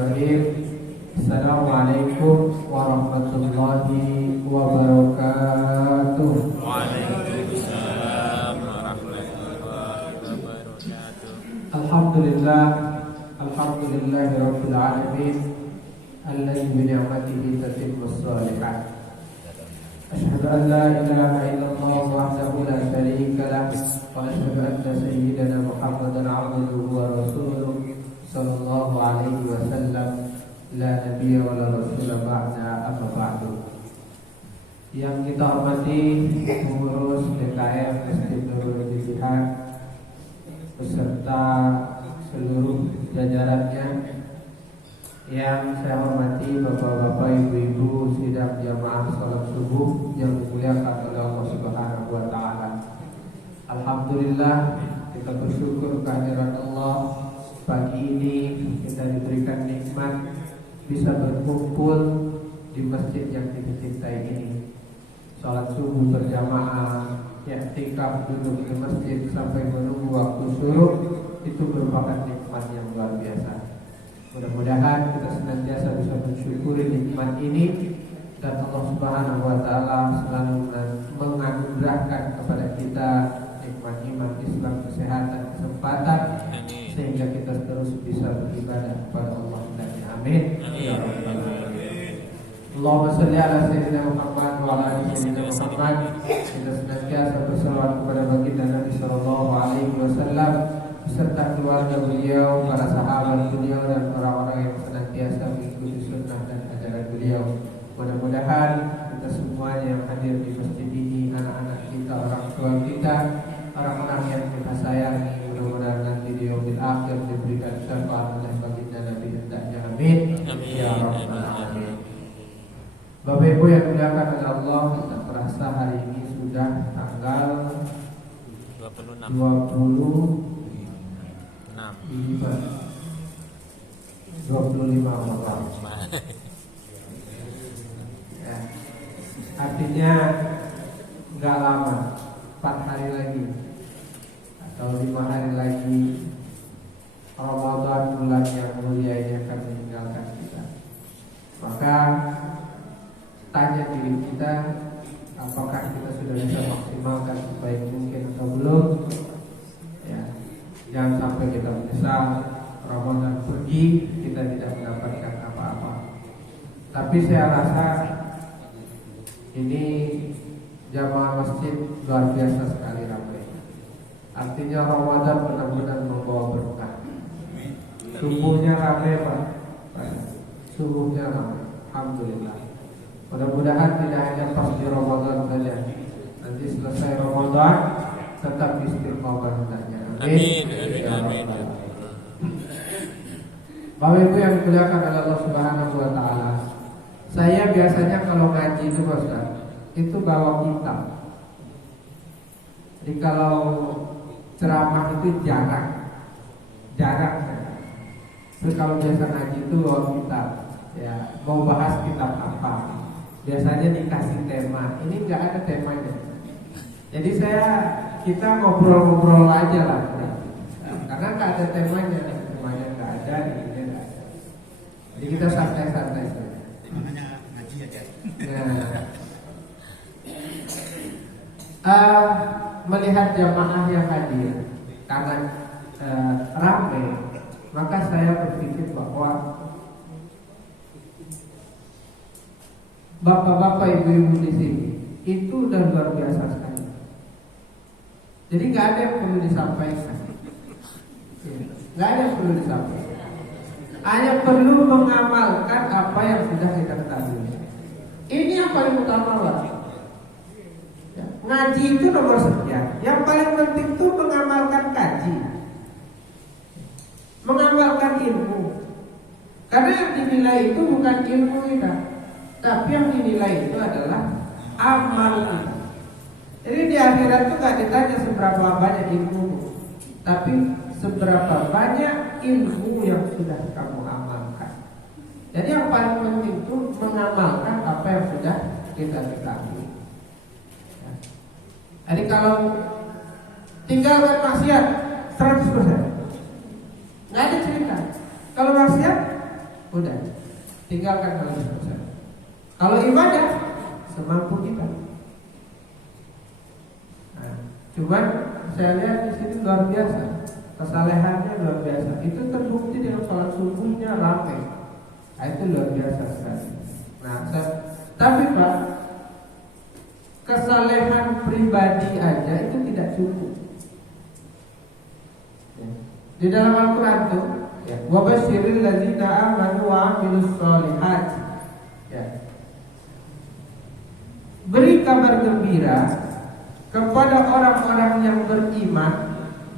Bismillahirrahmanirrahim. Assalamualaikum warahmatullahi wabarakatuh. Waalaikumsalam warahmatullahi wabarakatuh. Alhamdulillahi rabbil alamin. Alladzi bi ni'matihi tatimmus shalihat. Asyhadu an la ilaha illallah wahdahu la syarika lah wa asyhadu anna sayyidana Muhammadan 'abduhu wa rasuluh sallallahu alaihi wasallam la nabiyya wa la rasula ba'da amma ba'du. Yang kita hormati pengurus DKM Masjid Nurul Jihad beserta seluruh jajarannya, yang saya hormati bapak-bapak, ibu-ibu sidang jamaah salat subuh yang dimuliakan oleh Allah Subhanahu wa taala. Alhamdulillah, kita bersyukur kehadiran Allah. Pagi ini kita diberikan nikmat bisa berkumpul di masjid yang kita cintai ini. Salat subuh berjamaah, i'tikaf duduk di masjid sampai menunggu waktu syuruk, itu merupakan nikmat yang luar biasa. Mudah-mudahan kita senantiasa bisa mensyukuri nikmat ini dan Allah Subhanahu wa taala selalu menganugerahkan kepada kita nikmat iman, Islam, kesehatan, kesempatan sehingga kita terus bisa beribadah kepada Allah. Amin. Ya rabbal alamin. Allahumma shalli ala sayyidina Muhammad wa ala ali sayyidina Muhammad. Kita senantiasa berselawat kepada baginda Nabi sallallahu alaihi wasallam beserta keluarga beliau, para sahabat beliau dan orang-orang yang senantiasa mengikuti sunnah dan ajaran beliau. Mudah-mudahan kita semuanya yang hadir di masjid ini, anak-anak kita, orang tua kita, orang-orang yang kita sayangi, mudah-mudahan nanti di yaumil akhir diberikan syafaat oleh baginda Nabi hendaknya. Amin. Ya rabbal alamin. Bapak Ibu yang dimuliakan oleh Allah, tidak terasa hari ini sudah tanggal 25 Maret. Ya. Artinya nggak lama, 4 hari lagi atau 5 hari lagi Ramadan, bulan yang mulia ini akan meninggalkan kita. Maka tanya diri kita, apakah kita sudah bisa maksimalkan sebaik mungkin atau belum? Ya, jangan sampai kita menyesal Ramadan pergi kita tidak mendapatkan apa-apa. Tapi saya rasa ini jamaah masjid luar biasa sekali ramai. Artinya Ramadan benar-benar membawa berkah. Subuhnya ramai Pak. Subuhnya ramai. Alhamdulillah. Mudah-mudahan tidak hanya pas di Ramadan saja. Nanti selesai Ramadan tetap istiqomah hendaknya. Amin. Amin. Bapak Ibu yang dimuliakan oleh Allah Subhanahu wa taala. Saya biasanya kalau ngaji itu Ustaz, itu bawa kitab. Jadi kalau ceramah itu jarang. Terus kalau biasa ngaji itu bawa kitab. Ya, mau bahas kitab apa? Biasanya dikasih tema. Ini enggak ada temanya. Jadi kita ngobrol-ngobrol aja lah. Karena enggak ada temanya. Temanya enggak ada, ini enggak ada. Jadi kita santai-santai saja. Makanya ngaji aja. Melihat jamaah yang hadir karena ramai, maka saya berpikir bahwa bapak-bapak, ibu-ibu di sini itu udah luar biasa sekali. Jadi nggak ada yang perlu disampaikan, nggak ada yang perlu disampaikan. Hanya perlu mengamalkan apa yang sudah kita ketahui. Ini yang paling utama lah. Ya, ngaji itu nomor sekian. Yang paling penting itu mengamalkan kaji, mengamalkan ilmu. Karena yang dinilai itu bukan ilmu kita, tapi yang dinilai itu adalah amal. Jadi di akhirat itu gak ditanya seberapa banyak ilmu, tapi seberapa banyak ilmu yang sudah kamu amalkan. Jadi yang paling penting itu mengamalkan apa yang sudah kita ketahui. Jadi kalau tinggalkan maksiat 100%, nggak ada cerita. Kalau maksiat udah tinggalkan kalau bisa. Kalau ibadah semampu kita. Nah, cuman saya lihat di sini luar biasa, kesalehannya luar biasa. Itu terbukti dengan sholat subuhnya ramai. Nah, itu luar biasa sekali. Nah, tapi Pak, kesalehan pribadi aja itu tidak cukup. Di dalam Al-Quran itu, wa basyiril ladzina amanu wa amilus sholihat. Ya. Beri kabar gembira kepada orang-orang yang beriman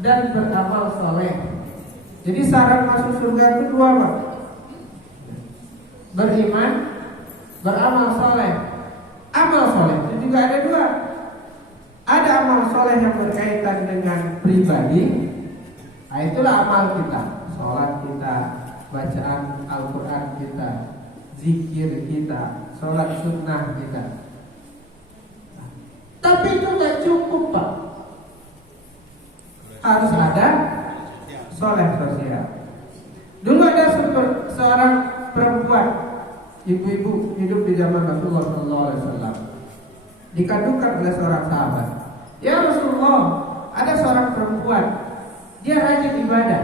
dan beramal soleh. Jadi syarat masuk surga itu dua, Pak. Beriman, beramal soleh. Amal soleh itu juga ada dua. Ada amal soleh yang berkaitan dengan pribadi. Nah, itulah amal kita, sholat kita, bacaan Al-Quran kita, zikir kita, sholat sunnah kita. Tapi itu gak cukup, Pak. Harus ada soleh sosial. Dulu ada seorang perempuan, ibu-ibu hidup di zaman Rasulullah SAW, dikandungkan oleh seorang sahabat. Ya Rasulullah, ada seorang perempuan, dia rajin ibadah,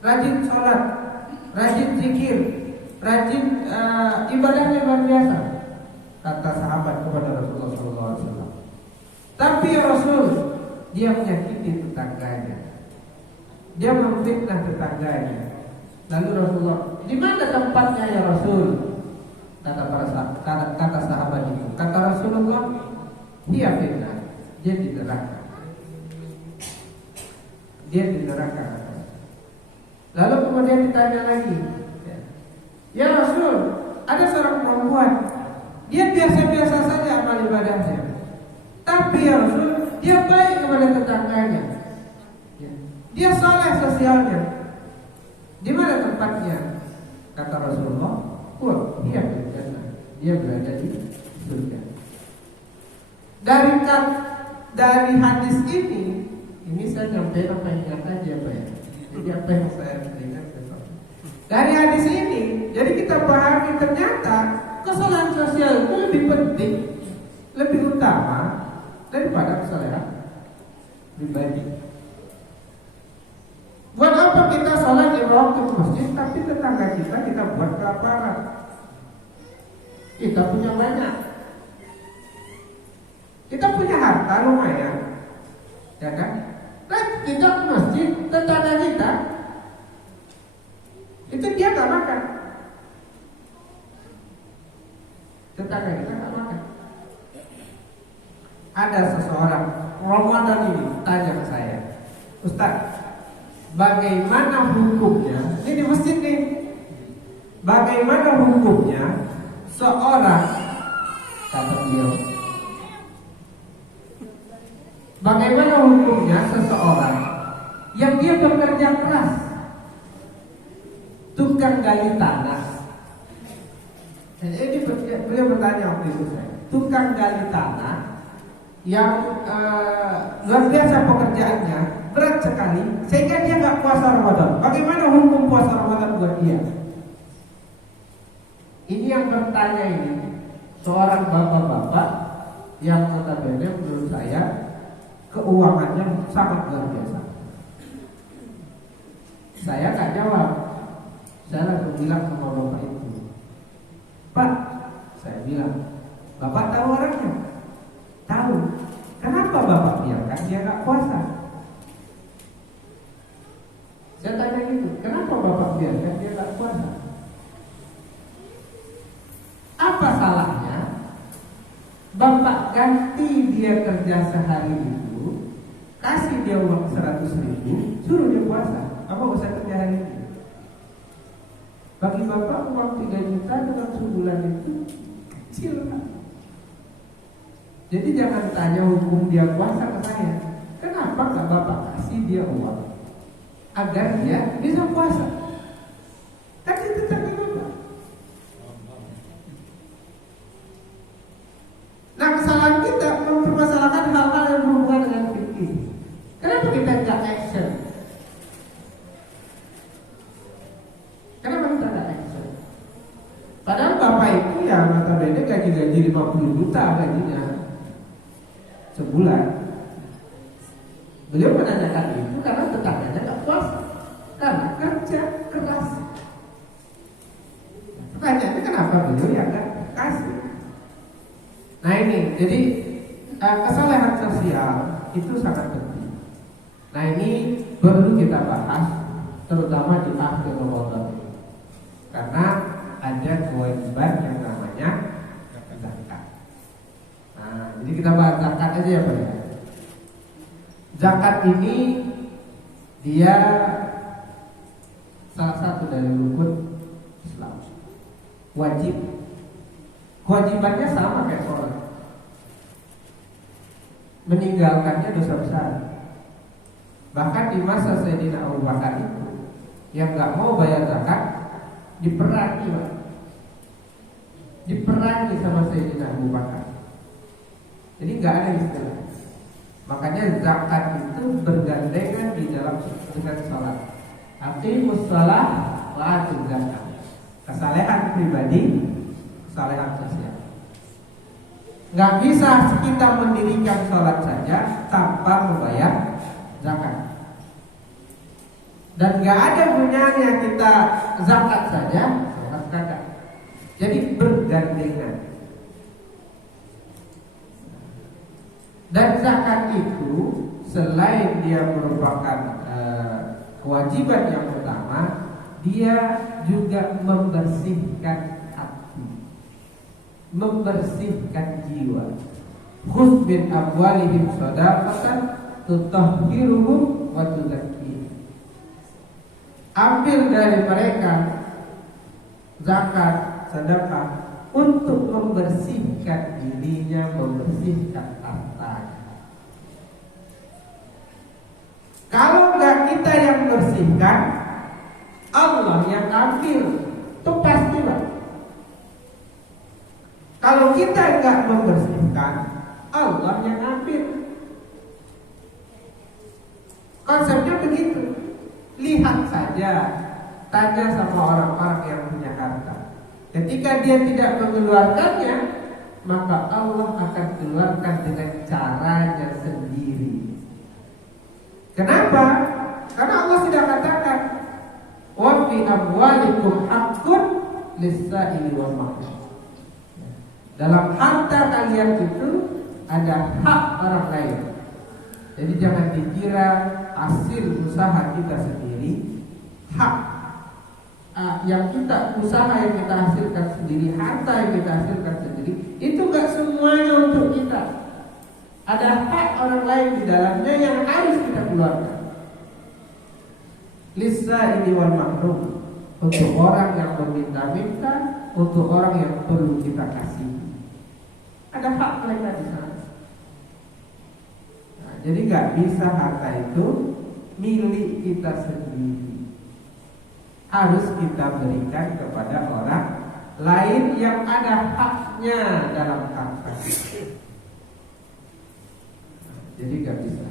rajin sholat, rajin zikir, rajin ibadahnya luar biasa. Kata sahabat kepada Rasulullah SAW. Tapi ya Rasul, dia menyakiti tetangganya, dia memfitnah tetangganya. Lalu Rasulullah, di mana tempatnya ya Rasul? Kata sahabat itu. Kata Rasulullah, dia fitnah, dia di neraka. Dia di neraka. Lalu kemudian ditanya lagi, ya Rasul, ada seorang perempuan, dia biasa-biasa saja amal ibadahnya, tapi ya Rasul, dia baik kepada tetangganya, dia saleh sosialnya. Di mana tempatnya? Kata Rasulullah, wah, dia berada di surga. Dari hadis ini saya nyampaikan apa yang ingat aja, Pak ya. Jadi apa yang saya ingat besok. Dari hadis ini, jadi kita pahami ternyata kesalahan sosial itu lebih penting, lebih utama daripada kesalahan pribadi. Buat apa kita sholat di waktu ke masjid, tapi tetangga kita buat kelaparan? Kita punya banyak, kita punya harta lumayan, ya kan? Nah, kita ke masjid, tetangga kita itu dia nggak makan, tetangga kita nggak makan. Ada seseorang Ramadan ini tanya ke saya, Ustaz, bagaimana hukumnya, ini di masjid nih, bagaimana hukumnya seorang, kata beliau, bagaimana hukumnya seseorang yang dia bekerja keras, tukang gali tanah. Ini beliau bertanya waktu itu saya, tukang gali tanah yang luar biasa pekerjaannya, berat sekali, sehingga dia nggak puasa Ramadan. Bagaimana hukum puasa Ramadan buat dia? Ini yang bertanya ini seorang bapak-bapak yang notabene menurut saya keuangannya sangat luar biasa. Saya nggak jawab, saya langsung bilang sama bapak itu, Pak, saya bilang, Bapak tahu orangnya? Tahu. Kenapa Bapak biarkan dia nggak puasa? Saya tanya gitu, kenapa Bapak biarkan dia nggak puasa? Apa salahnya Bapak ganti dia kerja sehari itu, kasih dia uang 100.000, suruh dia puasa? Apa usah kerja hari ini? Bagi Bapak uang 3 juta dalam sebulan itu kecil, Pak. Jadi jangan tanya hukum dia puasa ke saya. Kenapa nggak Bapak kasih dia uang agar dia bisa puasa? Kan itu terjadi Bapak. Nah, kesalahan kita mempermasalahkan hal-hal yang berhubungan dengan fikih. Kenapa kita nggak action? Kenapa kita nggak action? ya notabene gaji 50 juta gajinya sebulan. Beliau menanyakan itu karena tetangganya nggak puasa, karena kerja keras. Pertanyaannya kenapa beliau yang nggak kasih? Nah ini, jadi kesalahan sosial itu sangat penting. Nah ini perlu kita bahas, terutama di akhir Ramadan, karena ada kewajiban yang namanya zakat. Nah, jadi kita bahas zakat aja ya Pak. Zakat ini dia salah satu dari rukun Islam, wajib. Kewajibannya sama kayak sholat. Meninggalkannya dosa besar. Bahkan di masa Sayyidina Abu Bakar itu yang nggak mau bayar zakat diperangi, Pak. Diperangi sama Sayyidina Abu Bakar. Jadi nggak ada istilah. Makanya zakat itu bergandengan di dalam dengan sholat. Aqimus shalah wa atuz zakat. Kesalehan pribadi, kesalehan sosial. Nggak bisa kita mendirikan sholat saja tanpa membayar zakat. Dan nggak ada gunanya kita zakat saja, sholat kagak. Jadi bergandengan. Dan zakat itu selain dia merupakan kewajiban yang utama, dia juga membersihkan hati, membersihkan jiwa. Khudz min amwalihim shadaqatan tutahhiruhum wa tuzakkihim. Ambil dari mereka zakat, sedekah untuk membersihkan dirinya, membersihkan hartanya. Kalau nggak kita yang bersihkan, Allah yang ambil, itu pasti Pak. Kalau kita nggak membersihkan, Allah yang ambil. Konsepnya begitu. Lihat saja, tanya sama orang-orang yang punya harta. Ketika dia tidak mengeluarkannya, maka Allah akan keluarkan dengan caranya sendiri. Kenapa? Karena Allah sudah katakan, wa fi amwalikum haqqun lis-sa'ili wal mahrum. Dalam harta kalian itu ada hak orang lain. Jadi jangan dikira hasil usaha kita sendiri, hak yang kita usaha yang kita hasilkan sendiri, harta yang kita hasilkan sendiri, itu gak semuanya untuk kita. Ada hak orang lain di dalamnya yang harus kita keluarkan. Lis-sa'ili wal mahrum, untuk orang yang meminta-minta, untuk orang yang perlu kita kasih. Ada hak mereka di sana. Nah, jadi gak bisa harta itu milik kita sendiri. Harus kita berikan kepada orang lain yang ada haknya dalam harta kita. Jadi gak bisa.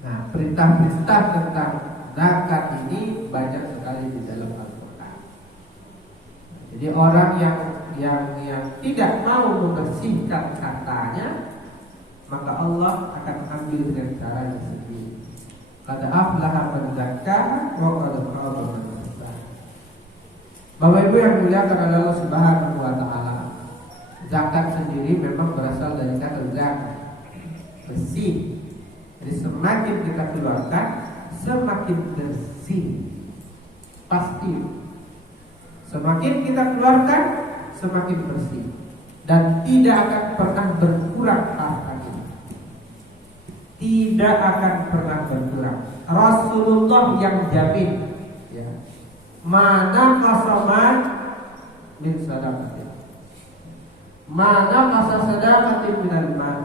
Nah, perintah-perintah tentang zakat ini banyak sekali di dalam Al-Quran. Jadi orang yang tidak mau membersihkan hartanya, maka Allah akan ambil dengan caranya sendiri. Qad aflaha man zakkaha wa qad khaba man dassaha. Bapak Ibu yang dimuliakan oleh Allah Subhanahu wa taala, zakat sendiri memang berasal dari kata zakat, bersih. Jadi semakin kita keluarkan, semakin bersih. Pasti. Semakin kita keluarkan, semakin bersih. Dan tidak akan pernah berkurang harta kita. Tidak akan pernah berkurang. Rasulullah yang jamin, ya. Mana qasaman min sadaqatin. Mana qasa sadaqatin minal mal.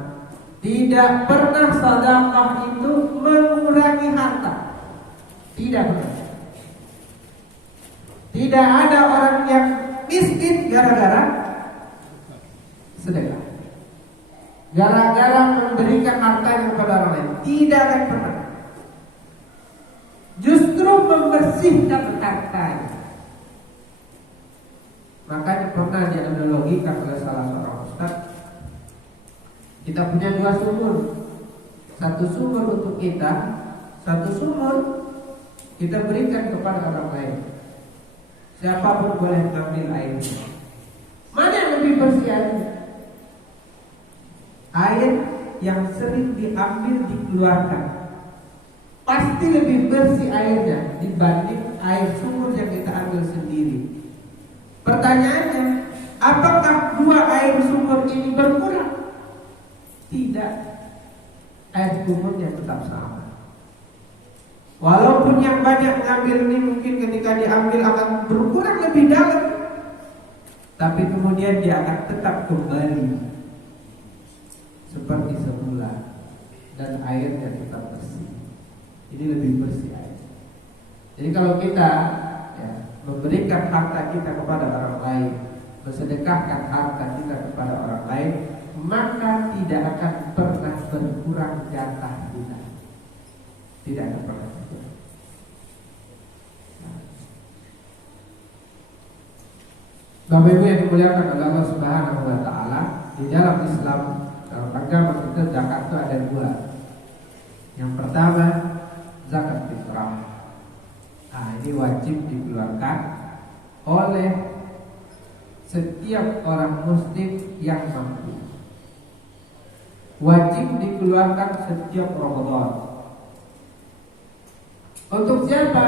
Tidak pernah sedekah itu mengurangi harta. Tidak pernah. Tidak ada orang yang miskin gara-gara sedekah, gara-gara memberikan hartanya kepada orang lain. Tidak akan pernah. Justru membersihkan hartanya. Makanya pernah dianalogikan oleh salah seorang ustaz. Kita punya 2 sumur. Satu sumur untuk kita, satu sumur kita berikan kepada orang lain. Siapapun boleh mengambil airnya. Mana yang lebih bersih airnya? Air yang sering diambil dikeluarkan pasti lebih bersih airnya dibanding air sumur yang kita ambil sendiri. Pertanyaannya, apakah 2 air sumur ini berkurang? Tidak. Air sumurnya tetap sama. Walaupun yang banyak mengambil ini mungkin ketika diambil akan berkurang lebih dalam, tapi kemudian dia akan tetap kembali seperti semula dan airnya tetap bersih. Ini lebih bersih air. Jadi kalau kita memberikan harta kita kepada orang lain, bersedekahkan harta kita kepada orang lain, maka tidak akan pernah berkurang jatah kita. Tidak akan pernah berkurang. Bapak Ibu yang dimuliakan oleh Allah Subhanahu wa taala, di dalam Islam, dalam agama kita zakat itu ada 2. Yang pertama, zakat fitrah. Nah, ini wajib dikeluarkan oleh setiap orang muslim yang mampu. Wajib dikeluarkan setiap Ramadan. Untuk siapa?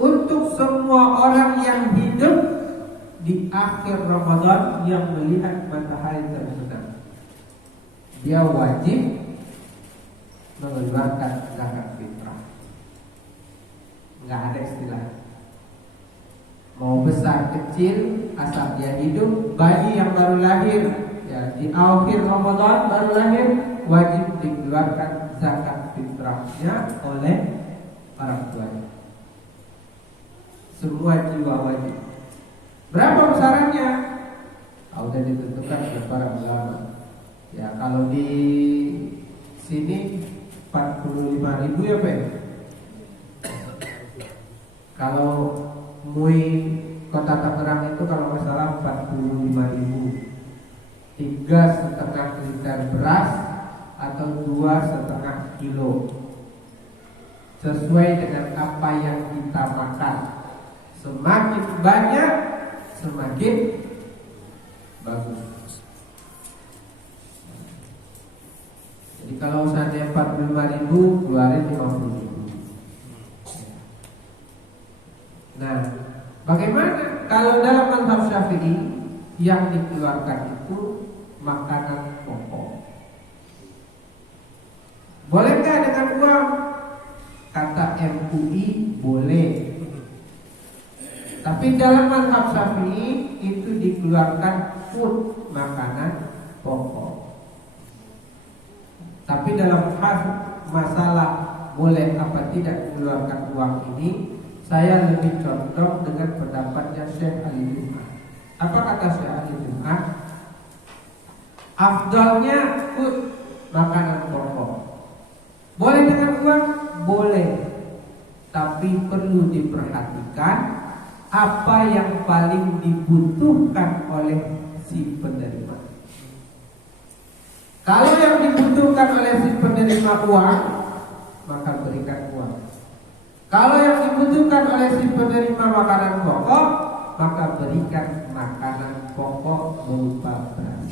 Untuk semua orang yang hidup di akhir Ramadan yang melihat matahari terbenam. Dia wajib mengeluarkan zakat fitrah. Nggak ada istilah mau besar kecil, asal dia hidup. Bayi yang baru lahir ya, di akhir Ramadan baru lahir, wajib dikeluarkan zakat fitrahnya oleh orang tuanya. Semua jiwa wajib. Berapa besarannya? Sudah ditentukan oleh para ulama. Ya, kalau di sini 45.000 ya Pak. Kalau MUI Kota Tangerang itu kalau nggak salah 45.000. 3,5 liter beras atau 2,5 kilo, sesuai dengan apa yang kita makan. Semakin banyak semakin bagus. Jadi kalau seandainya 45.000, keluarin 50.000. Nah, bagaimana kalau dalam mazhab Syafi'i yang dikeluarkan itu makanan pokok? Bolehkah dengan uang? Kata MUI boleh. Tapi dalam mazhab Syafi'i itu dikeluarkan food, makanan pokok. Tapi dalam masalah boleh apa tidak mengeluarkan uang ini, saya lebih condong dengan pendapatnya Syekh Ali Jum'ah. Apa kata Syekh Ali Jum'ah? Afdalnya food, makanan pokok. Boleh dengan uang? Boleh. Tapi perlu diperhatikan apa yang paling dibutuhkan oleh si penerima. Kalau yang dibutuhkan oleh si penerima uang, maka berikan uang. Kalau yang dibutuhkan oleh si penerima makanan pokok, maka berikan makanan pokok berupa beras.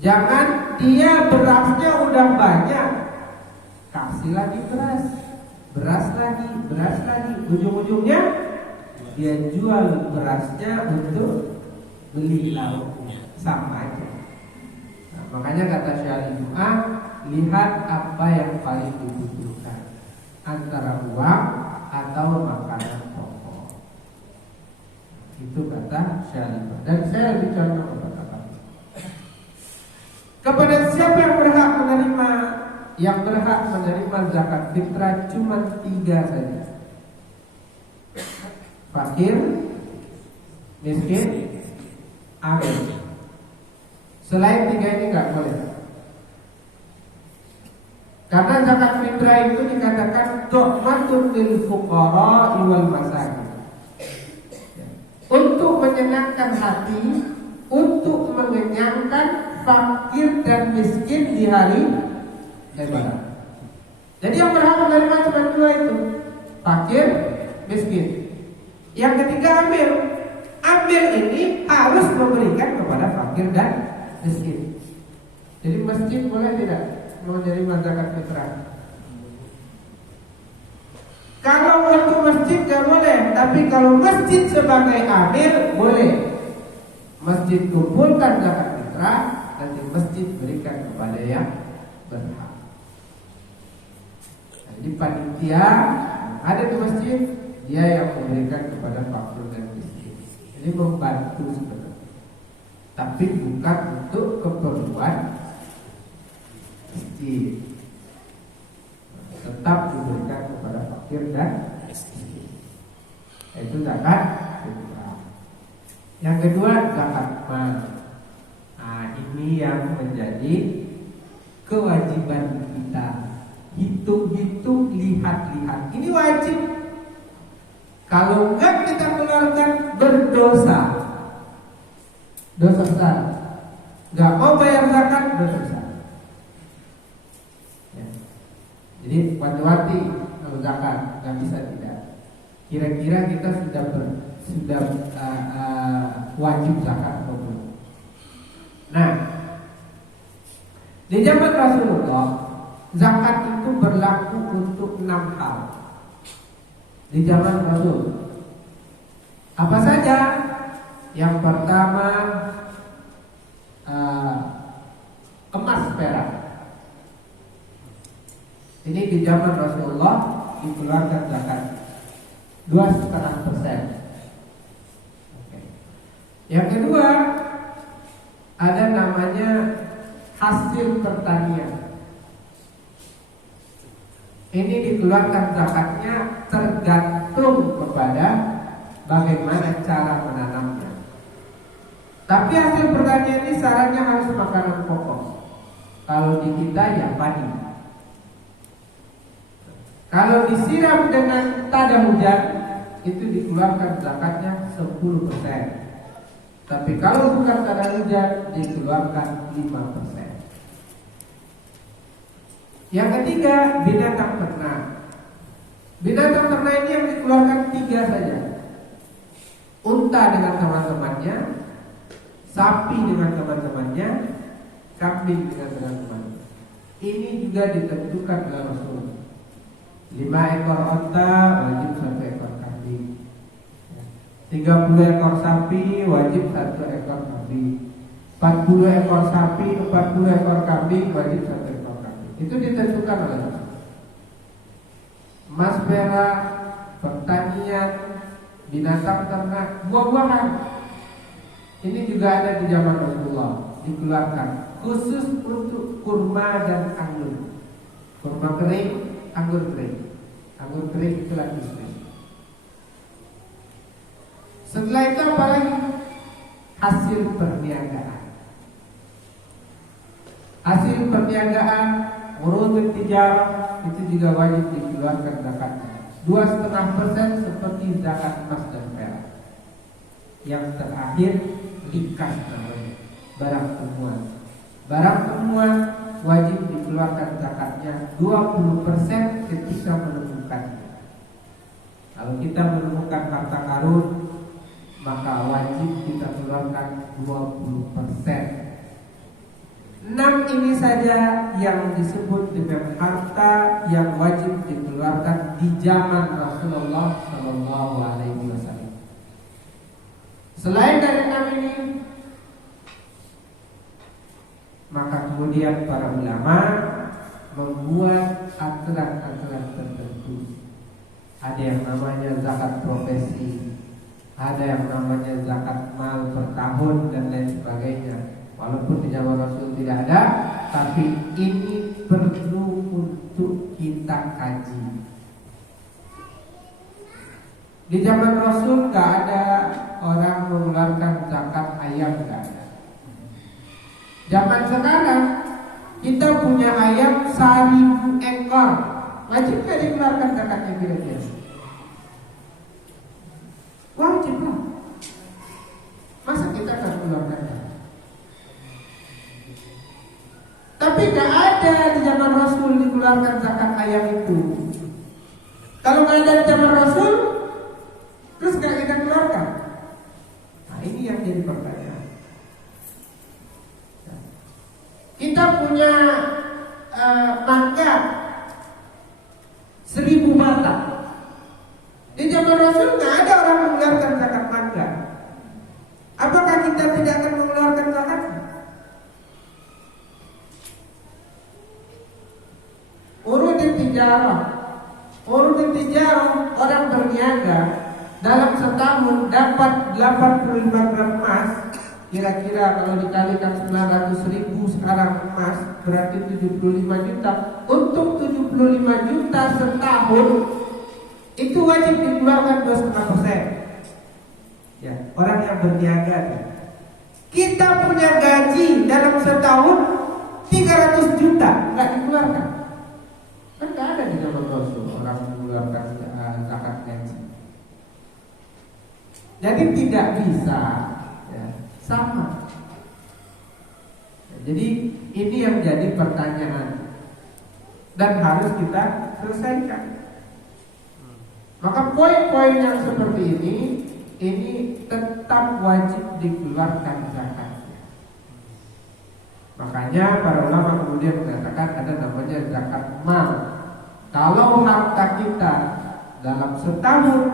Jangan dia berasnya udah banyak, kasih lagi beras, beras lagi. Ujung-ujungnya dia jual berasnya untuk beli lauknya, sama aja. Nah, makanya kata Syekh Jum'ah, lihat apa yang paling dibutuhkan, antara uang atau makanan pokok. Itu kata Syekh Jum'ah. Dan saya lebih condong kepada siapa yang berhak menerima. Yang berhak menerima zakat fitrah cuma 3 saja: fakir, miskin, amin. Selain 3 ini nggak boleh. Karena zakat fitrah itu dikatakan tuhmatun lil fuqara wal masakin, melapangkan hati untuk mengenyangkan fakir dan miskin di hari lebaran. Jadi yang berhak menerima cuma dua itu, fakir, miskin. Yang ketiga amil. Amil ini harus memberikan kepada fakir dan miskin. Jadi masjid boleh tidak menerima zakat fitrah? Kalau untuk masjid gak boleh, tapi kalau masjid sebagai amil boleh. Masjid kumpulkan zakat fitrah, nanti masjid berikan kepada yang berhak. Jadi panitia ada di masjid, dia yang memberikan kepada fakir dan miskin. Ini membantu sebenarnya, tapi bukan untuk keperluan masjid. Tetap diberikan kepada fakir dan miskin. Itu zakat fitrah. Yang kedua zakat mal. Nah, ini yang menjadi kewajiban kita. Hitung-hitung, lihat-lihat. Ini wajib. Kalau enggak kita keluarkan berdosa. Dosa besar. Enggak mau bayar zakat, dosa besar. Ya. Jadi wanti-wanti kalau zakat enggak bisa tidak. Kira-kira kita sudah wajib zakat atau belum? Nah, di zaman Rasulullah zakat itu berlaku untuk 6 hal. Di zaman Rasul apa saja? Yang pertama emas perak. Ini di zaman Rasulullah dikeluarkan zakat 2,5%. Yang kedua ada namanya hasil pertanian. Ini dikeluarkan zakatnya tergantung kepada bagaimana cara menanamnya. Tapi hasil pertanian ini syaratnya harus makanan pokok. Kalau di kita ya padi. Kalau disiram dengan tada hujan itu dikeluarkan zakatnya 10%. Tapi kalau bukan tada hujan dikeluarkan 5%. Yang ketiga binatang ternak. Binatang ternak ini yang dikeluarkan 3 saja. Unta dengan teman-temannya, sapi dengan teman-temannya, kambing dengan teman-temannya. Ini juga ditentukan oleh Rasul. 5 ekor unta wajib 1 ekor kambing. 30 ekor sapi wajib 1 ekor kambing. 40 ekor sapi, 40 ekor kambing wajib 1 ekor kambing. Itu ditentukan oleh Rasul. Emas perak, pertanian, binatang ternak, buah-buahan. Ini juga ada di zaman Rasulullah, dikeluarkan khusus untuk kurma dan anggur. Kurma kering, anggur kering. Anggur kering itu lagi kering. Setelah itu apa lagi? Hasil perniagaan. Hasil perniagaan, urut tijarah itu juga wajib dikeluarkan zakatnya. 2,5% seperti zakat emas dan perak. Yang terakhir likas namanya, barang temuan. Barang temuan wajib dikeluarkan zakatnya 20% ketika menemukannya. Kalau kita menemukan harta karun, maka wajib kita keluarkan 20%. 6 ini saja yang disebut dengan harta yang wajib dikeluarkan di zaman Rasulullah Shallallahu Alaihi Wasallam. Selain dari 6 ini, maka kemudian para ulama membuat aturan-aturan tertentu. Ada yang namanya zakat profesi, ada yang namanya zakat mal per tahun dan lain sebagainya. Walaupun di zaman Rasul tidak ada, tapi ini perlu untuk kita kaji. Di zaman Rasul gak ada orang mengeluarkan zakat ayam, gak ada. Zaman sekarang kita punya ayam 1.000 ekor, wajib gak dikeluarkan zakatnya kira-kira? Wajib lah. Masa mengeluarkan zakat ayam itu? Kalau nggak ada zaman Rasul, terus nggak kita keluarkan? Nah, ini yang jadi pertanyaan. Kita punya mangga 1000 batang. Di zaman Rasul nggak ada orang mengeluarkan zakat mangga. Apakah kita tidak akan mengeluarkan zakat? Urut tijarah, orang berniaga dalam setahun dapat 85 gram emas. Kira-kira kalau dikalikan 900.000 sekarang emas berarti 75 juta. Untuk 75 juta setahun itu wajib dikeluarkan 2,5%. Ya, orang yang berniaga. Kita punya gaji dalam setahun 300 juta nggak dikeluarkan. Kan nggak ada di zaman Rasul orang mengeluarkan zakat gaji. Jadi tidak bisa, ya, sama. Jadi ini yang jadi pertanyaan dan harus kita selesaikan. Maka poin-poin yang seperti ini tetap wajib dikeluarkan zakatnya. Makanya para ulama kemudian mengatakan ada namanya zakat mal. Kalau harta kita dalam setahun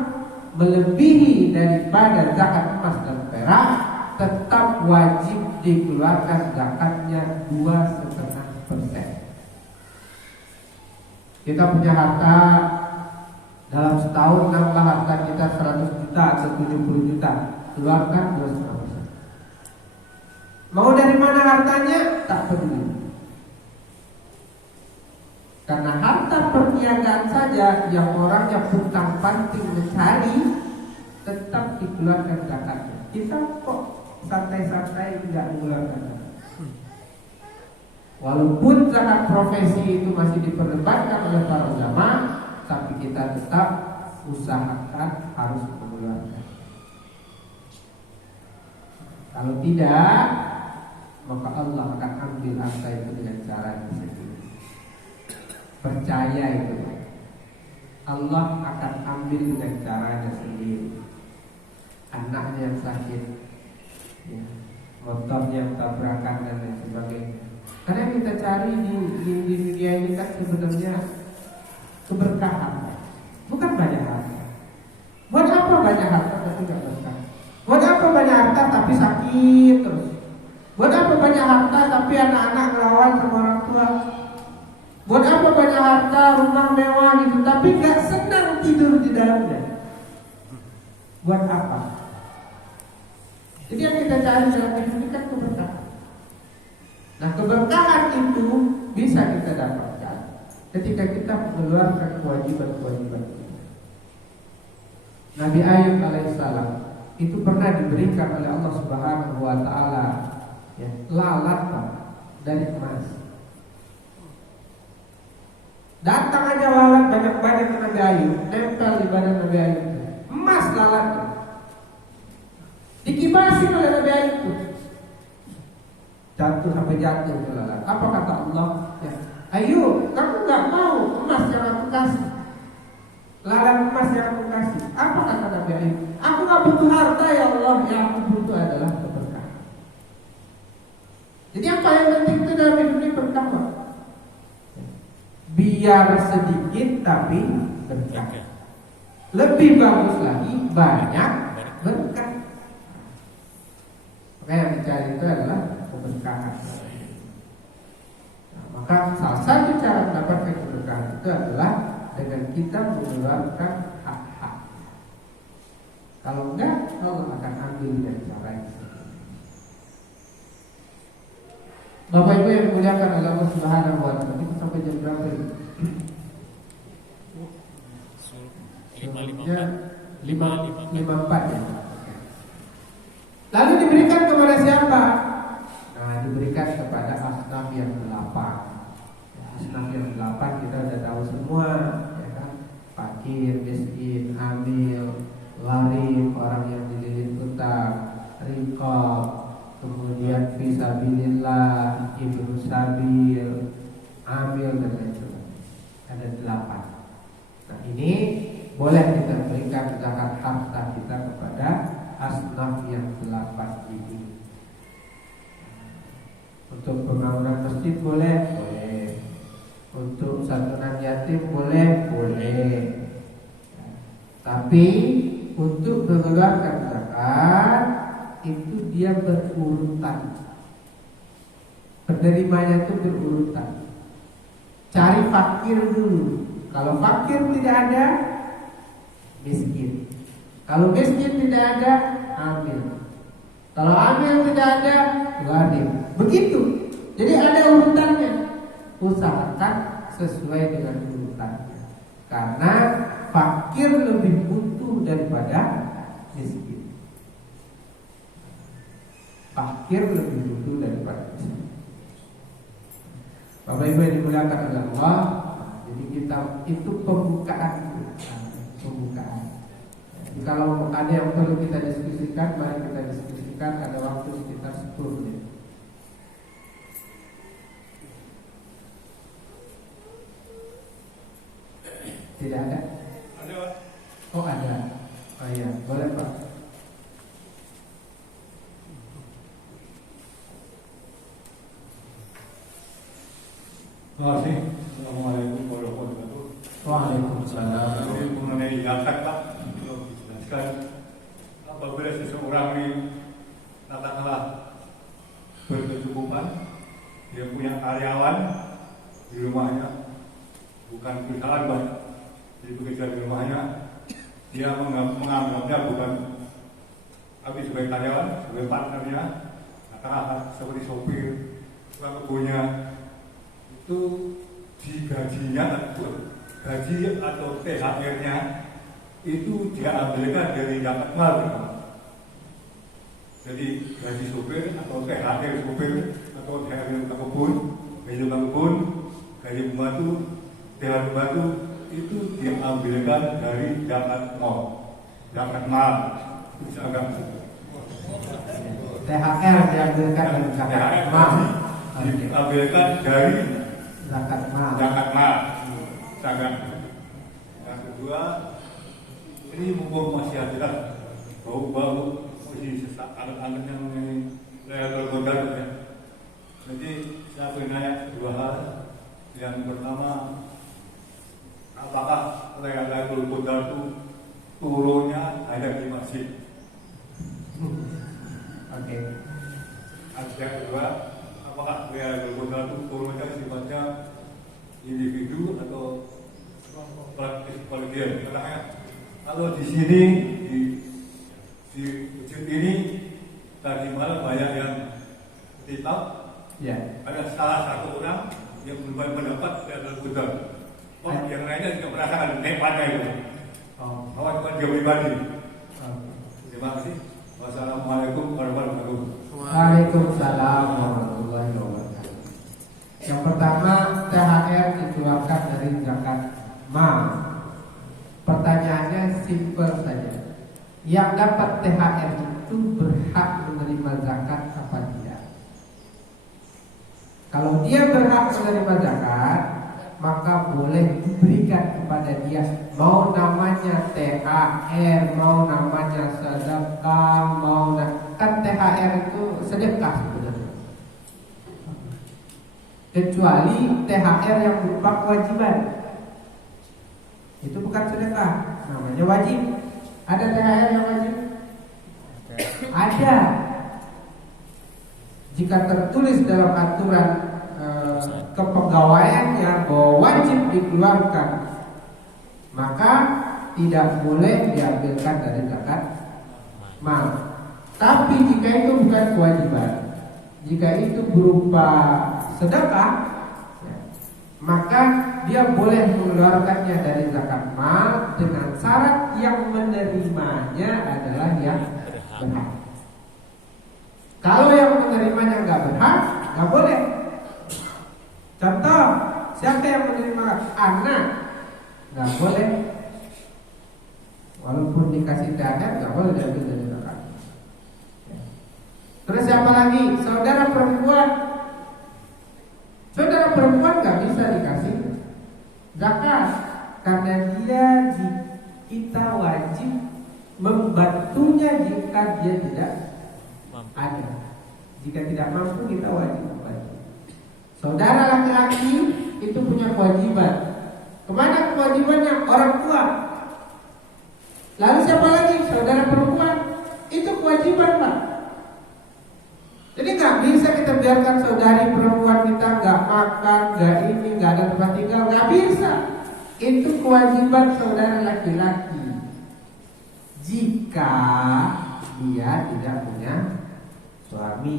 melebihi daripada zakat emas dan perak, tetap wajib dikeluarkan zakatnya 2,5%. Kita punya harta dalam setahun, nambah harta kita 100 juta atau 70 juta, keluarkan 2,5%. Mau dari mana hartanya? Tak peduli. Karena harta perniagaan saja yang orangnya puntang panting mencari, tetap dikeluarkan zakatnya. Kita kok santai-santai tidak mengeluarkan zakat. Walaupun zakat profesi itu masih diperdebatkan oleh para ulama, tapi kita tetap usahakan harus mengeluarkan. Kalau tidak, maka Allah akan ambil harta itu dengan cara yang sendiri. Percaya itu, Allah akan ambil dengan caranya sendiri. Anaknya yang sakit, ya, motornya yang tabrakan dan lain sebagainya. Karena yang kita cari di dunia ini kan sebenarnya keberkahan, bukan banyak harta. Buat apa banyak harta tapi tidak berkah? Buat apa banyak harta tapi sakit terus? Buat apa banyak harta tapi anak-anak ngelawan sama orang tua? Buat apa banyak harta, rumah mewah gitu, tapi gak senang tidur di dalamnya? Buat apa? Jadi yang kita cari dalam hidup ini kan keberkahan. Nah, keberkahan itu bisa kita dapatkan ketika kita mengeluarkan kewajiban-kewajiban kita. Nabi Ayub alaihissalam itu pernah diberikan oleh Allah Subhanahu wa taala, ya, lalat dari emas. Datang aja lalat banyak-banyak ke Nabi Ayub, nempel di badan Nabi Ayub, emas lalatnya. Dikibasin oleh Nabi Ayub, jatuh sampai jatuh ke lalat. Apa kata Allah? Ya, Ayub, kamu nggak mau emas yang aku kasih, lalat emas yang aku kasih. Apa kata Nabi Ayub? Aku nggak butuh harta ya Allah, yang aku butuh adalah keberkahan. Jadi apa yang penting itu dalam hidup ini berkah. Biar sedikit tapi berkah. Lebih bagus lagi banyak berkah. Maka yang dicari itu adalah keberkahan. Nah, maka salah satu cara mendapatkan keberkahan itu adalah dengan kita mengeluarkan hak-hak. Kalau enggak, Allah akan ambil dengan cara yang sendiri. Bapak Ibu yang dimuliakan oleh Allah Subhanahu wa taala, kita sampai jam berapa ini? 5.54 ya. Lalu diberikan kepada siapa? Nah, diberikan kepada asnaf yang 8. Asnaf yang 8 kita sudah tahu semua, ya kan? Fakir, miskin, hamil, lari, orang yang dililit utang, riqab, kemudian fisabilillah, ibnu sabil, amil dan lain sebagainya. boleh kita berikan zakat harta kita kepada asnaf yang 8 ini. Untuk pembangunan masjid boleh, boleh. Untuk santunan yatim boleh, boleh. Tapi untuk mengeluarkan zakat itu dia berurutan. Penerimanya itu berurutan. Cari fakir dulu. Kalau fakir tidak ada, miskin. Kalau miskin tidak ada, amil. Kalau amil tidak ada, gharim. Begitu. Jadi ada urutannya. Usahakan sesuai dengan urutannya. Karena fakir lebih butuh daripada miskin. Fakir lebih butuh daripada miskin. Bapak Ibu yang dimuliakan oleh Allah, jadi kita itu pembukaan. Jadi kalau ada yang perlu kita diskusikan, mari kita diskusikan. Ada waktu sekitar 10 menit. Tidak ada? Ada, Pak. Oh ada. Oh iya, boleh Pak. Terima kasih. Assalamualaikum warahmatullahi wabarakatuh. Waalaikumsalam. Jadi mengenai zakat, Pak, untuk dijelaskan apabila seseorang ini katakanlah berkecukupan, dia punya karyawan di rumahnya, bukan perusahaan, Pak, jadi bekerja di rumahnya, dia menganggapnya bukan tapi sebagai karyawan, sebagai partnernya, katakanlah seperti sopir, tukang kebunnya, itu digajinya gaji atau THR-nya itu diambilkan dari zakat mal. Jadi gaji sopir atau THR sopir atau THR tukang kebun, gaji tukang kebun, gaji pembantu, THR pembantu itu diambilkan dari zakat mal. Zakat mal itu agak THR diambilkan dari zakat mal. diambilkan dari Zakat mal. zakat mal. Zakat. Yang kedua, ini mumpung masih ada bau-bau masih sesak anak-anak yang tergoda ya. Jadi saya ingin nanya 2 hal. Yang pertama, apakah Laylatul Qadar itu turunnya ada di masjid? Oke. Yang kedua, apakah Laylatul Qadar itu turunnya sifatnya individu atau kolegial? Karena kalau di sini di masjid ini tadi malam banyak yang kitab, Ya. ada salah satu orang yang belum mendapat Laylatul Qadar. Yang lainnya juga merasakan nikmatnya itu. Oh. Bahwa cuma dia pribadi. Oke. Terima kasih. Wassalamualaikum warahmatullahi wabarakatuh. Waalaikumsalam warahmatullahi wabarakatuh. Yang pertama, THR dikeluarkan dari zakat mal. Pertanyaannya simpel saja. Yang dapat THR itu berhak menerima zakat apa tidak? Kalau dia berhak menerima zakat, maka boleh diberikan kepada dia, mau namanya THR, mau namanya sedekah, kan THR itu sedekah sebenarnya. Kecuali THR yang berupa kewajiban, itu bukan sedekah, namanya wajib. Ada THR yang wajib? Ada. Jika tertulis dalam aturan kepegawaiannya bahwa wajib dikeluarkan, maka tidak boleh diambilkan dari zakat mal. Tapi jika itu bukan kewajiban, jika itu berupa sedekah, ya, maka dia boleh mengeluarkannya dari zakat mal dengan syarat yang menerimanya adalah yang berhak. Kalau yang menerimanya nggak berhak, nggak boleh. Contoh, siapa yang menerima anak, nggak boleh. Walaupun dikasih THR, nggak boleh diambil dari zakat. Terus siapa lagi? Saudara perempuan. Saudara perempuan nggak bisa dikasih zakat karena dia kita wajib membantunya jika dia tidak ada. Jika tidak mampu, kita wajib membantu. Saudara laki-laki itu punya kewajiban. Kemana kewajibannya? Orang tua. Lalu siapa lagi? Saudara perempuan. Itu kewajiban, Pak. Jadi nggak bisa kita biarkan saudari perempuan kita nggak makan, nggak ini, nggak ada tempat tinggal, nggak bisa. Itu kewajiban saudara laki-laki. Jika dia tidak punya suami,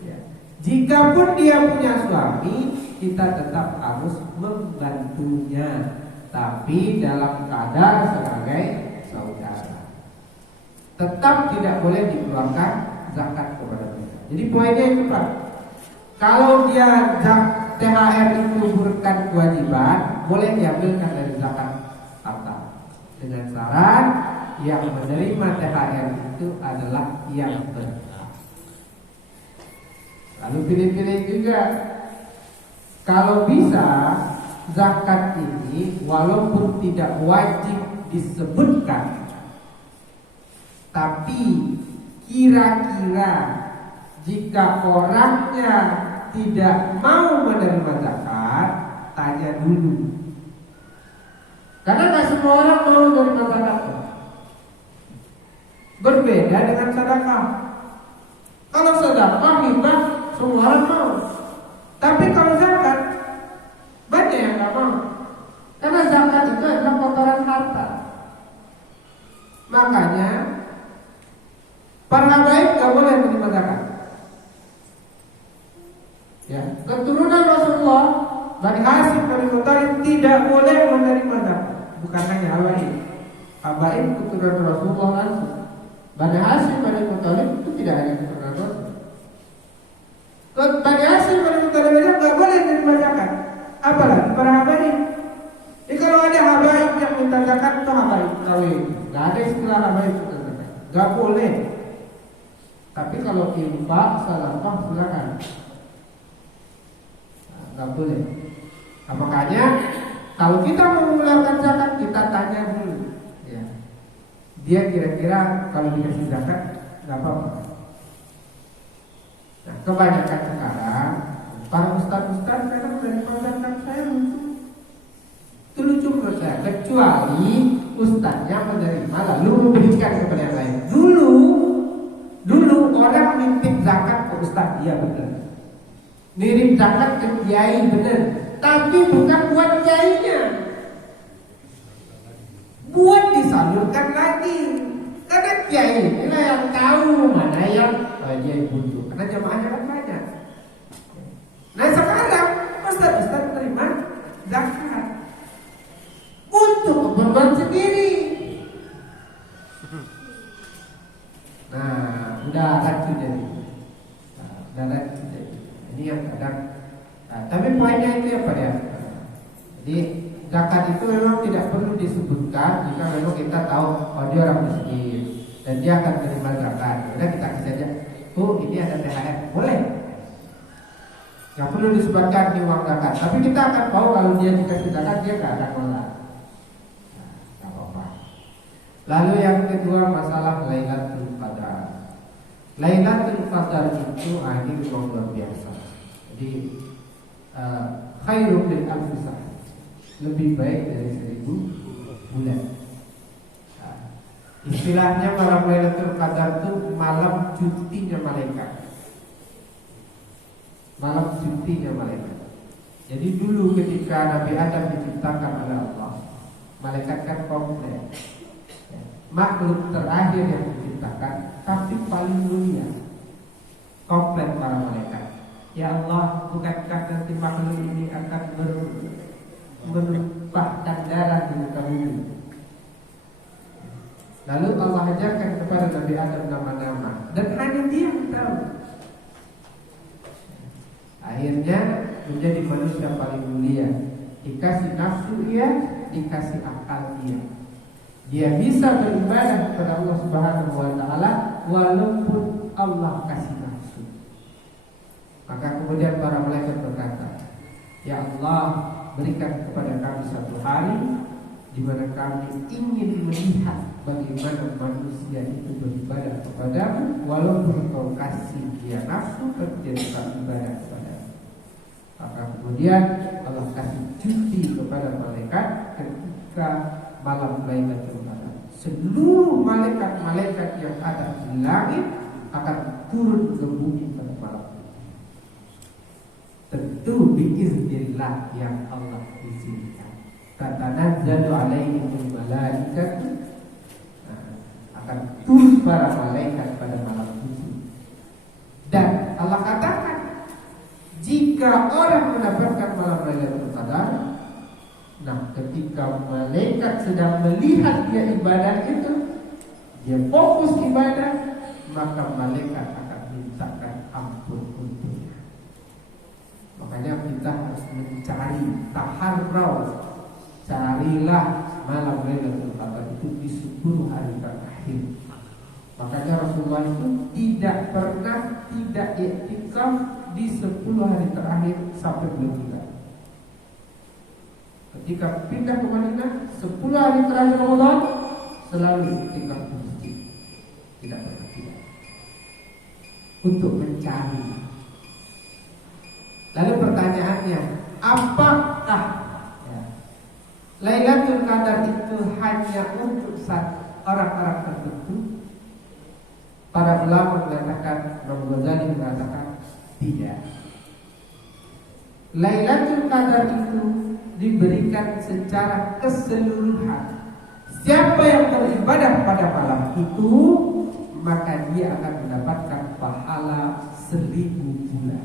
ya. Jikapun dia punya suami, kita tetap harus membantunya, tapi dalam keadaan sebagai saudara. Tetap tidak boleh dikeluarkan zakat kepada mereka. Jadi poinnya itu, Pak. Kalau dia THR itu bukan kewajiban, boleh diambilkan dari zakat harta. Dengan syarat yang menerima THR itu adalah yang berhak. Lalu pilih-pilih juga. Kalau bisa zakat ini walaupun tidak wajib disebutkan, tapi kira-kira jika orangnya tidak mau menerima zakat, tanya dulu. Karena tidak semua orang mau menerima zakat. Berbeda dengan sedekah. Kalau sedekah hibah semua orang mau. Tapi kalau zakat banyak yang nggak mau. Karena zakat itu adalah kotoran harta. Makanya para habaib nggak boleh menerima zakat. Ya, keturunan Rasulullah Bani Hasyim Bani Muthalib tidak boleh menerima zakat. Bukan hanya habaib. Habaib keturunan Rasulullah langsung. Bani Hasyim Bani Muthalib itu tidak hanya keturunan Rasul. Bani Hasyim Bani Muthalib aja nggak boleh menerima zakat. Apalagi para habaib. Jadi kalau ada habaib yang minta zakat itu habaib kawin. Nggak ada istilah habaib minta zakat. Nggak boleh. Tapi kalau infak, sedekah silakan. Nggak boleh. Nah, makanya kalau kita mau mengeluarkan zakat, kita tanya dulu, ya. Dia kira-kira kalau dikasih zakat nggak apa-apa. Nah, kebanyakan sekarang para ustaz-ustaz kadang dari pandangan saya lucu menurut saya. Kecuali ustaznya menerima lalu memberikan kepada yang lain. Dulu orang nitip zakat ke ustaz, dia benar. Ngirim zakat ke kiai benar, tapi bukan buat kiainya, buat disalurkan lagi. Karena kiai inilah yang tahu mana yang dia butuh. Karena jamaahnya kan banyak. Nah sekarang ustaz terima zakat untuk keperluan sendiri. Nah udah rancu jadi, ini yang kadang. Nah, tapi poinnya itu apa ya? Jadi zakat itu memang tidak perlu disebutkan jika memang kita tahu oh dia orang miskin dan dia akan menerima zakat. Kita kasih saja. Oh ini ada THR, boleh. Nggak perlu disebutkan di uang zakat. Tapi kita akan tahu kalau dia dikasih zakat dia nggak akan menolak. Nah, apa-apa. Lalu yang kedua masalah Lailatul Qadar. Lailatul Qadar itu ini memang luar biasa. Jadi khairun min alfi syahr, lebih baik dari 1000 bulan. Nah, istilahnya malam Lailatul Qadar itu malam cutinya malaikat. Malam cutinya malaikat. Jadi dulu ketika Nabi Adam diciptakan oleh Allah, malaikat kan komplit. Makhluk terakhir yang diciptakan, tapi paling mulia. Komplit para malaikat. Ya Allah, bukankah nanti makhluk ini akan menumpahkan darah di muka bumi? Lalu Allah ajarkan kepada Nabi Adam nama-nama, dan hanya dia yang tahu. Akhirnya menjadi manusia paling mulia. Dikasih nafsu dia, dikasih akal dia. Dia bisa beribadah kepada Allah Subhanahu wa Ta'ala walaupun Allah kasih nafsu. Maka kemudian para malaikat berkata, Ya Allah, berikan kepada kami satu hari di mana kami ingin melihat bagaimana manusia itu beribadah kepadamu, walaupun kau kasih dia nafsu, tapi dia tetap ibadah kepadamu. Maka kemudian Allah kasih cuti kepada malaikat ketika malam Lailatul Qadar. Seluruh malaikat-malaikat yang ada di langit akan turun ke bumi pada malam itu. Tentu biiznillah yang Allah izinkan. Tatanazzalu alaihimul malaikatu, akan turun para malaikat pada malam itu. Dan Allah katakan, jika orang mendapatkan malam Lailatul Qadar, nah ketika malaikat sedang melihat dia ibadah itu, dia fokus ibadah, maka malaikat akan mintakan ampun untuknya. Makanya kita harus mencari, taharrau, carilah malam Lailatul Qadar itu di 10 hari terakhir. Makanya Rasulullah itu tidak pernah tidak iktikaf di 10 hari terakhir sampai beliau meninggal. Ketika pindah ke Madinah, 10 hari terakhir Ramadan selalu iktikaf di masjid, tidak pernah tidak, untuk mencari. Lalu pertanyaannya, apakah Lailatul Qadar itu hanya untuk orang-orang tertentu? Para ulama mengatakan, Imam Ghazali mengatakan tidak. Lailatul Qadar itu diberikan secara keseluruhan. Siapa yang beribadah pada malam itu, maka dia akan mendapatkan pahala 1000 bulan.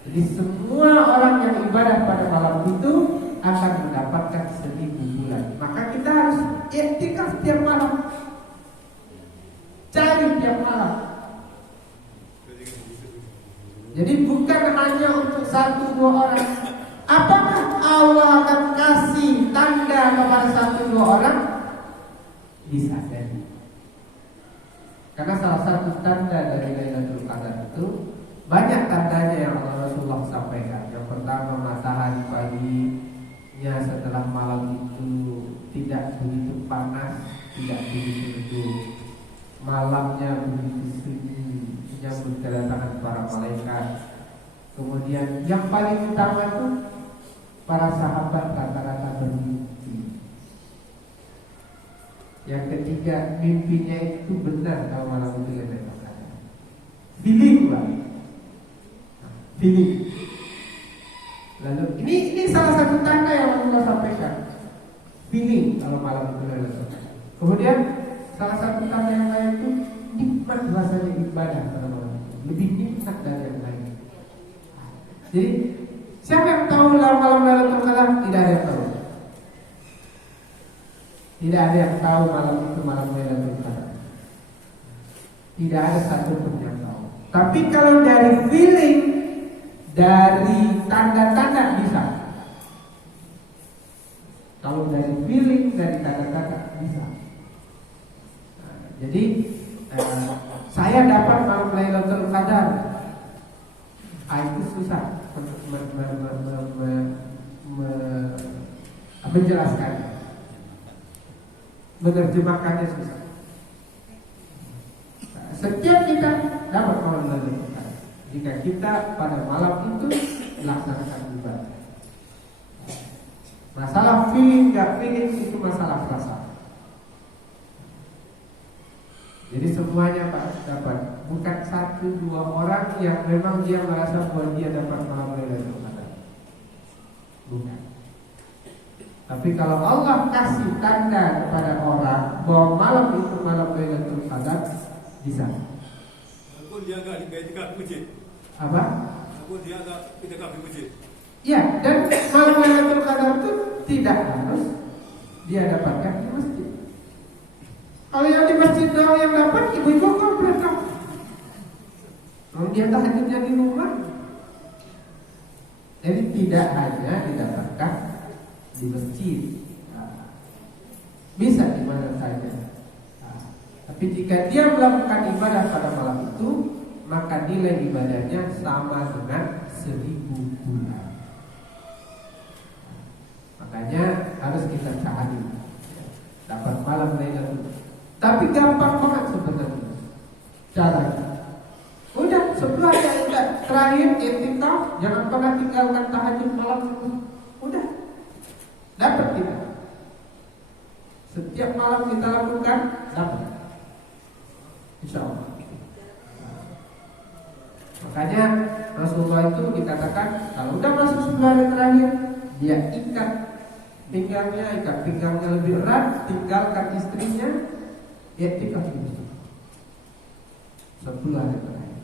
Jadi semua orang yang ibadah pada malam itu akan mendapatkan 1000 bulan. Maka kita harus iktikaf tiap malam, cari tiap malam. Jadi bukan hanya untuk 1-2 orang. Apakah Allah akan kasih tanda kepada 1-2 orang? Bisa jadi. Karena salah satu tanda dari Lailatul Qadar itu banyak tandanya yang Rasulullah sampaikan. Yang pertama, matahari paginya setelah malam itu tidak begitu panas, tidak begitu teduh. Malamnya begitu sunyi, menyambut kedatangan para malaikat. Kemudian yang paling utama itu para sahabat rata-rata bermimpi. Yang ketiga, mimpinya itu benar kalau malam itu Lailatul Qadar. Feeling lah. Feeling. Lalu ini salah satu tanda yang Allah sampaikan. Feeling kalau malam itu Lailatul Qadar. Kemudian salah satu tanda yang lain itu nikmat rasanya ibadah pada malam itu. Lebih nikmat dari yang lain. Jadi siapa yang tahu malam Lailatul Qadar? Tidak ada yang tahu. Tidak ada yang tahu malam itu malam Lailatul Qadar. Tidak ada satu pun yang tahu. Tapi kalau dari feeling, dari tanda-tanda bisa. Kalau dari feeling, dari tanda-tanda bisa. Nah, jadi saya dapat malam Lailatul Qadar, itu susah menjelaskan, menerjemahkannya susah. Setiap kita dapat malam Lailatul Qadar jika kita pada malam itu melaksanakan ibadah. Masalah feeling nggak feeling itu masalah perasaan. Jadi semuanya Pak dapat, bukan 1-2 orang yang memang dia merasa bahwa dia dapat malam Lailatul Qadar. Bukan. Tapi kalau Allah kasih tanda kepada orang bahwa malam itu malam Lailatul Qadar, bisa. Walaupun dia agak digajikan masjid. Apa? Walaupun dia agak digajikan di masjid. Ya, dan malam Lailatul Qadar itu tidak harus dia dapatkan di masjid. Kalau yang di masjid doang yang dapat, ibu-ibu kan berangkat. Kalau dia tahajudnya di rumah, jadi tidak hanya didapatkan di masjid, bisa di mana saja. Tapi jika dia melakukan ibadah pada malam itu, maka nilai ibadahnya sama dengan 1000 bulan. Makanya harus kita cari dapat malam Lailatul. Tapi gampang banget sebenarnya caranya. Udah 10 hari terakhir iktikaf, jangan pernah tinggalkan tahajud malam. Udah dapat kita. Setiap malam kita lakukan dapat. Insya Allah. Makanya Rasulullah itu dikatakan kalau udah masuk 10 hari terakhir, dia ikat pinggangnya lebih erat, tinggalkan istrinya, iktikaf di masjid 10 hari terakhir.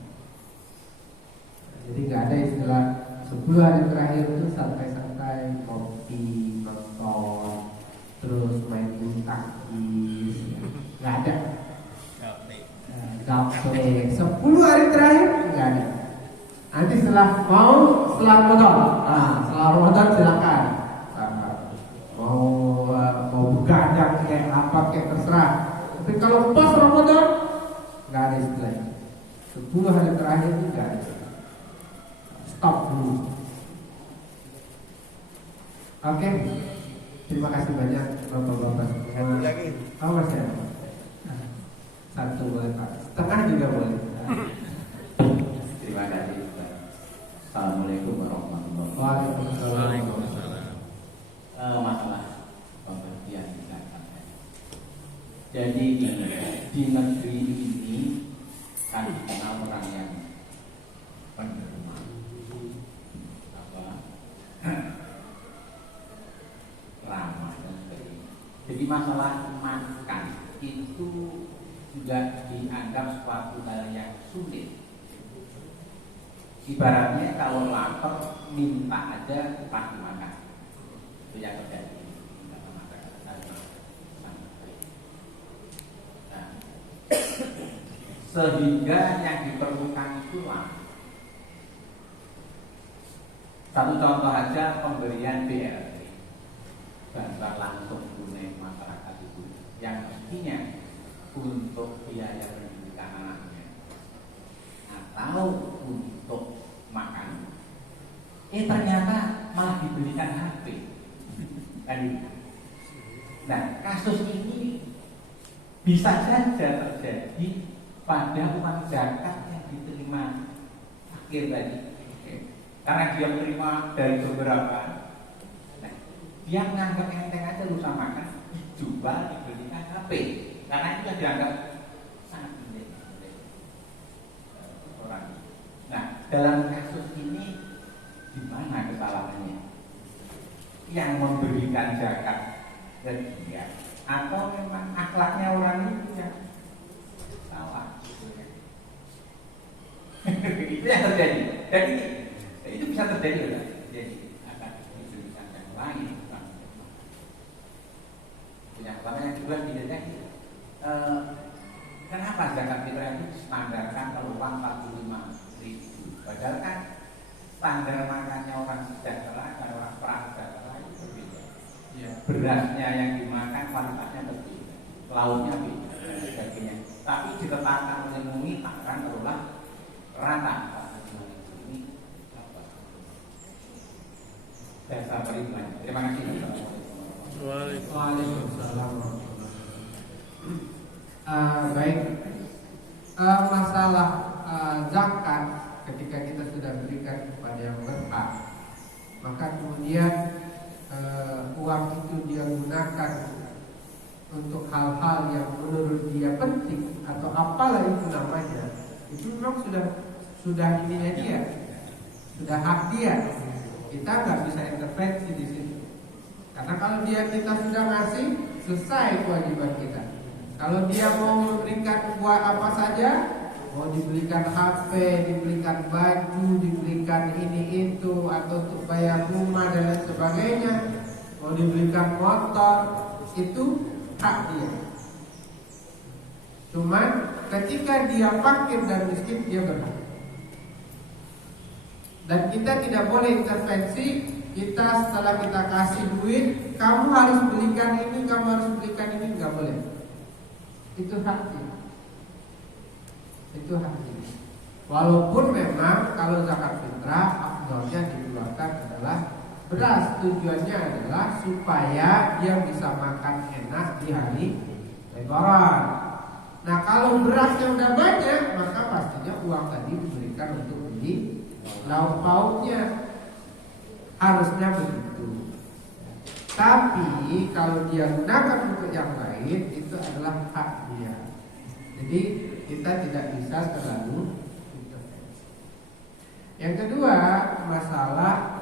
Jadi nggak ada istilah 10 hari terakhir itu santai-santai kopi, nonton, terus main bulu tangkis, nggak ada. Gape 10 hari terakhir nggak ada. Nanti setelah Ramadan, setelah Ramadan silakan. Mau begadang kayak apa kayak terserah. Tapi kalau pas Ramadan nggak ada istilahnya. 10 hari terakhir itu nggak ada. Stop dulu. Oke. Terima kasih banyak Bapak-bapak. Lagi. Oh masih ada. Satu boleh Pak. Setengah juga boleh. Terima kasih. Assalamualaikum warahmatullahi wabarakatuh. Waalaikumsalam. Waalaikumsalam. Masalah pembagian zakat. Jadi di negeri ini kan dikenal orang yang penerima ramah dan sebagainya. Jadi masalah makan itu juga dianggap suatu hal yang sulit. Ibaratnya kalau lapar minta aja pasti makan. Itu yang terjadi. Nah, sehingga yang diperlukan itulah satu contoh aja pemberian BLT, bantuan langsung tunai masyarakat itu yang mestinya untuk biaya pendidikan anaknya atau untuk makan, ternyata malah dibelikan HP. Kan gitu. Nah, kasus ini bisa saja terjadi pada uang zakat yang diterima akhir tadi. Karena dia menerima dari beberapa, nah, dia menganggap enteng aja usaha makan, dijual, dibelikan HP. Karena itu sudah dianggap sangat penting orang. Nah, dalam kasus ini di mana kesalahannya? Yang memberikan zakat ke dia, atau memang akhlaknya orang itu yang salah? Itu yang terjadi. Jadi itu bisa terjadi loh. Jadi akan diberikan yang lain. Yang pertama yang kedua bedanya kenapa zakat fitrah itu distandarkan kalau uang 45.000? Padahal kan standar makannya orang sejahtera dan orang prasejahtera itu berbeda. Ya, berasnya yang dimakan kualitasnya berbeda, lauknya beda dan sebagainya. Tapi ditetapkan oleh MUI takaran terulah rata 45.000 ini apa? Dasar perhitungan. Terima kasih. Waalaikumsalam. Baik, masalah zakat ketika kita sudah berikan kepada yang berhak, maka kemudian uang itu dia gunakan untuk hal-hal yang menurut dia penting atau apalah itu namanya, itu memang sudah ininya dia, sudah hak dia. Kita nggak bisa intervensi di situ, karena kalau kita sudah ngasih, selesai kewajiban kita. Kalau dia mau memberikan buat apa saja, mau dibelikan HP, dibelikan baju, dibelikan ini itu, atau untuk bayar rumah dan lain sebagainya, mau dibelikan motor, itu hak dia. Cuman ketika dia fakir dan miskin, dia berhak. Dan kita tidak boleh intervensi. Kita setelah kita kasih duit, kamu harus belikan ini, kamu harus belikan ini, nggak boleh. Itu hak dia. Itu hak dia. Walaupun memang kalau zakat fitrah afdalnya dikeluarkan adalah beras tujuannya adalah supaya dia bisa makan enak di hari Lebaran. Nah kalau berasnya udah banyak, maka pastinya uang tadi diberikan untuk beli lauk pauknya. Harusnya begitu. Tapi kalau dia gunakan untuk yang lain, itu adalah hak dia. Jadi kita tidak bisa terlalu intervensi. Yang kedua, masalah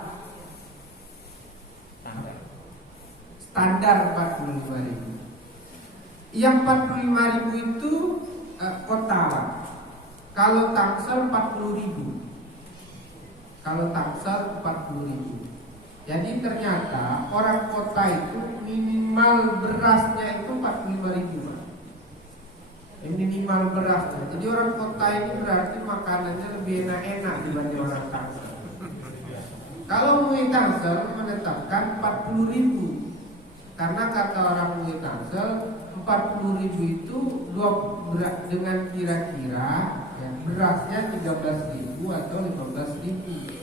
standar 45.000. Yang 45.000 itu kotaran. Kalau Tangsel 40.000. Kalau Tangsel 40.000. Jadi ternyata orang kota itu minimal berasnya itu 45.000. Minimal berasnya. Jadi orang kota ini berarti makanannya lebih enak-enak dibanding orang Tangsel. Kalau MUI Tangsel menetapkan 40.000. Karena kata orang MUI Tangsel 40.000 itu dengan kira-kira ya, berasnya 13.000 atau 15.000.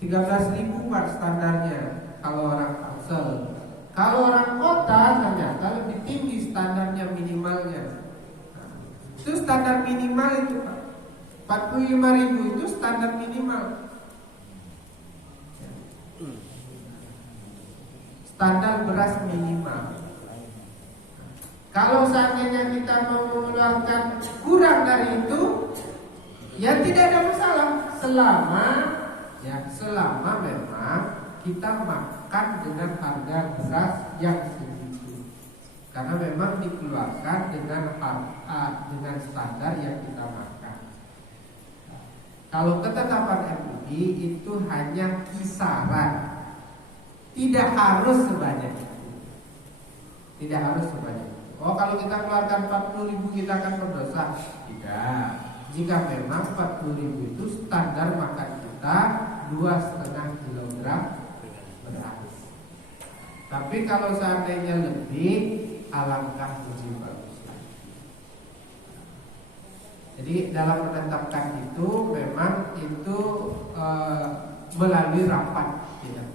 13.000 Pak standarnya kalau orang Tangsel. Kalau orang kota ternyata lebih tinggi standarnya minimalnya. Nah, itu standar minimal itu Pak. 45.000 itu standar minimal. Standar beras minimal. Kalau seandainya kita mau mengeluarkan kurang dari itu, ya tidak ada masalah selama memang kita makan dengan harga beras yang segitu. Karena memang dikeluarkan dengan standar yang kita makan. Kalau ketetapan MUI itu hanya kisaran, tidak harus sebanyak itu. Tidak harus sebanyak itu. Oh kalau kita keluarkan 40.000 kita akan berdosa? Tidak. Jika memang 40.000 itu standar makan kita 2,5 kilogram beras. Tapi kalau seandainya lebih, alangkah lebih bagus. Jadi dalam menetapkan itu memang itu melalui rapat, tidak.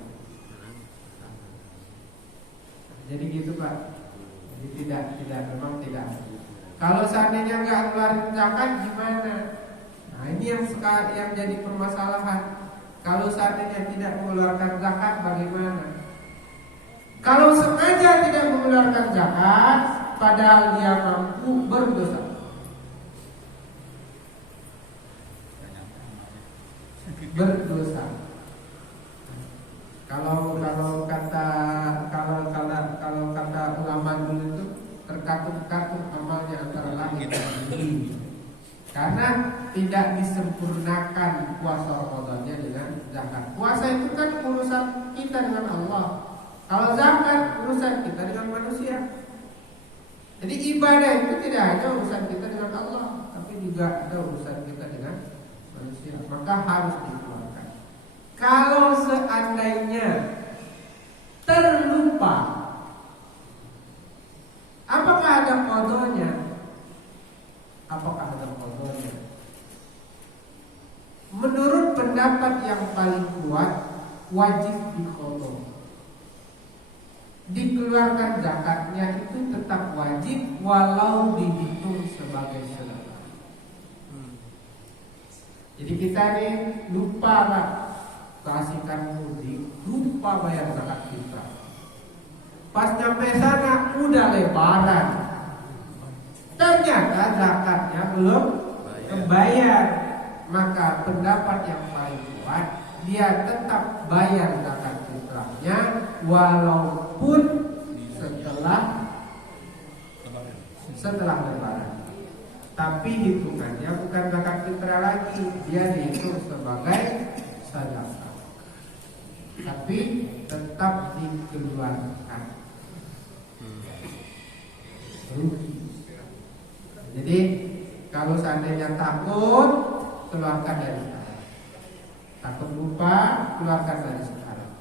Jadi gitu Pak. Jadi memang tidak. Kalau seandainya nggak ngeluarin zakat gimana? Nah ini yang jadi permasalahan. Kalau seandainya tidak mengeluarkan zakat bagaimana? Kalau sengaja tidak mengeluarkan zakat, padahal dia mampu, berdosa. Berdosa. Kalau kata ulama dulu itu terkatung-katung amalnya antara langit dan bumi. Karena tidak disempurnakan puasa Ramadannya dengan zakat. Puasa itu kan urusan kita dengan Allah. Kalau zakat urusan kita dengan manusia. Jadi ibadah itu tidak hanya urusan kita dengan Allah, tapi juga ada urusan kita dengan manusia. Maka harus dikeluarkan. Kalau seandainya terlupa, apakah ada qadanya? Apakah ada qadanya? Menurut pendapat yang paling kuat, wajib diqadha. Dikeluarkan zakatnya itu tetap wajib walau dihitung sebagai sedekah. Jadi kita nih lupa Pak, kasihkan mudik, lupa bayar zakat kita. Pas nyampe sana udah lebaran, ternyata zakatnya belum kebayar. Maka pendapat yang paling kuat, dia tetap bayar zakat fitrahnya walaupun setelah lebaran. Tapi hitungannya bukan zakat fitrah lagi, dia dihitung sebagai sedekah. Tapi tetap dikeluarkan. Jadi kalau seandainya takut, keluarkan dari sekarang. Takut lupa, keluarkan dari sekarang.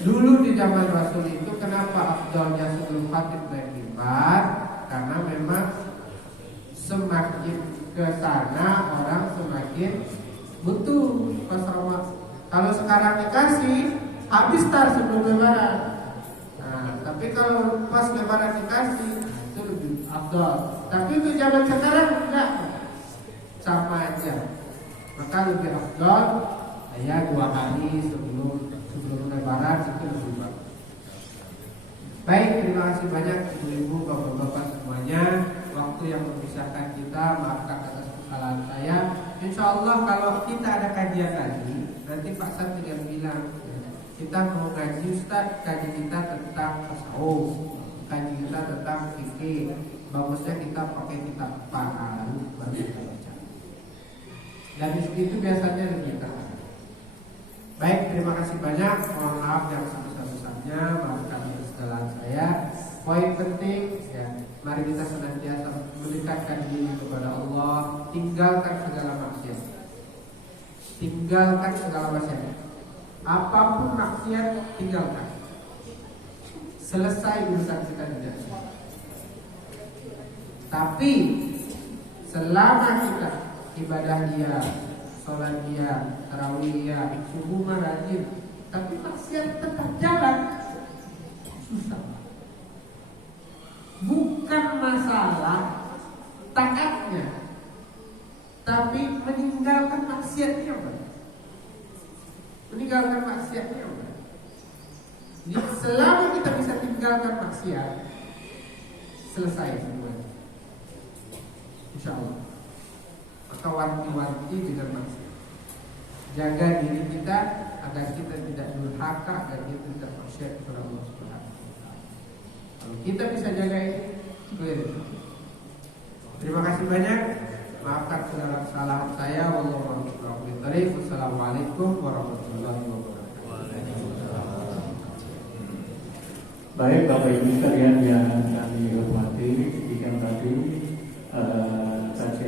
Dulu di zaman Rasul itu kenapa afdalnya sebelum khatib naik mimbar? Karena memang semakin ke sana orang semakin habis tar sebelum lebaran. Nah, tapi kalau pas lebaran dikasih itu lebih afdal. Tapi untuk zaman sekarang enggak, sama aja. Maka lebih afdal ya 2 hari sebelum lebaran itu lebih bagus. Baik, terima kasih banyak ibu-ibu, bapak-bapak semuanya. Waktu yang memisahkan kita, maafkan atas kesalahan saya. Insya Allah kalau kita ada kajian lagi, nanti Pak Sat tinggal bilang kita mau ngaji Ustaz, kaji kita tentang tasawuf, kaji kita tentang fikih. Bagusnya kita pakai kitab baru kita baca. Dan itu biasanya lebih terang. Baik, terima kasih banyak. Mohon maaf yang sebesar-besarnya, maafkan kesalahan saya. Poin penting ya, mari kita senantiasa mendekatkan diri kepada Allah, tinggalkan segala maksiat. Tinggalkan segala maksiat. Apapun maksiat tinggalkan. Selesai urusan kita di dunia. Tapi selama kita ibadah dia, sholat dia, tarawih dia, subuh rajin, tapi maksiat tetap jalan, susah. Bukan masalah taatnya, tapi meninggalkan maksiatnya, Pak. Meninggalkan maksiatnya, Pak. Jadi selama kita bisa tinggalkan maksiat, selesai semuanya, insya Allah. Maka wanti-wanti dengan maksiat. Jaga diri kita agar kita tidak durhaka, agar kita tidak maksiat kepada Allah Subhanahu wa taala. Kalau kita bisa jaga ini, clear. Terima kasih banyak. Maafkan segala kesalahan saya. Wassalamualaikum warahmatullahi wabarakatuh. Baik Bapak Ibu sekalian yang kami hormati, demikian tadi